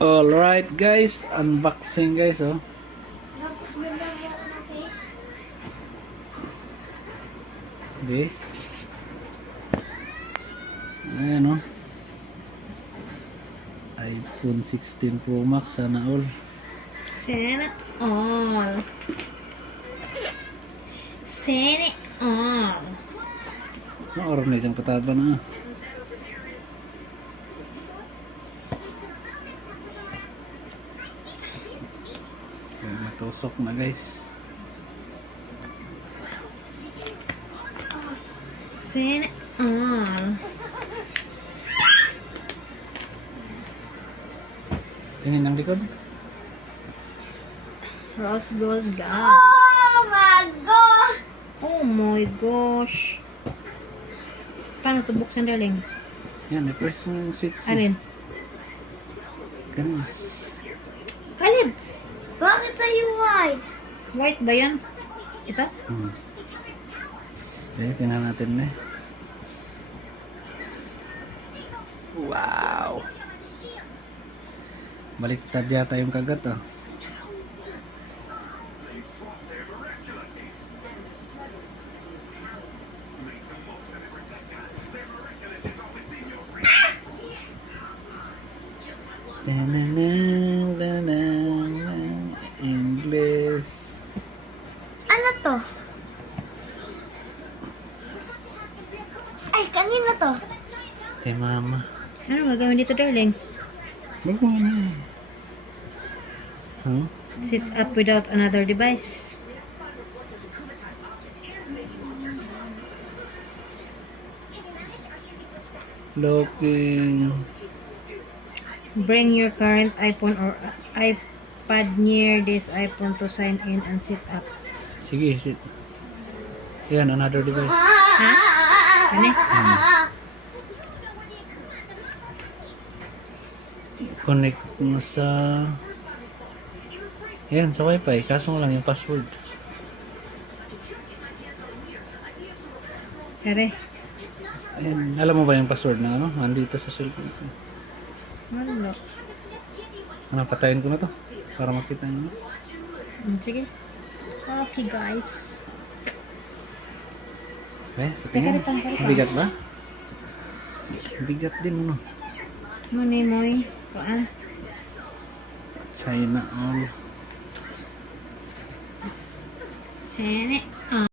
Alright guys, unboxing guys oh. Okay. Ayan oh. iPhone 16 Pro Max, sana all. Sana all. Sana all. Naoran na dyan kataba na. So, matusok na guys. Sana all. Tingin ang likod. Rose gold gold. Oh my god! Oh my gosh. Paano ito buksan, darling? Yan, i-press mo yung switch. Alin? Ganun. Kalib! Bakit sa UI? White ba yan? Ito? Okay, tingnan natin na. Wow! Baliktad yata yung kagat ah. English. Ano to? Ay, kanina to? Kay mama. Ano gagawin dito, darling? Huwag mo na. Huh? Sit up without another device. Looking. Bring your current iPhone or iPad near this iPhone to sign in and sit up. Sige, sit. Yan, another device. Ha? Ano? Connect mo sa... Yan, sa wifi. Kaso mo lang yung password. Kare. Ayan, alam mo ba yung password na ano? Nandito sa cellphone ko. Ano? Ano, patayin ko na to. Para makita nyo. Sige. Okay, guys. Okay, patingin. Bigat ba? Bigat din, ano? Muni moy. Paan? China all. Sana all.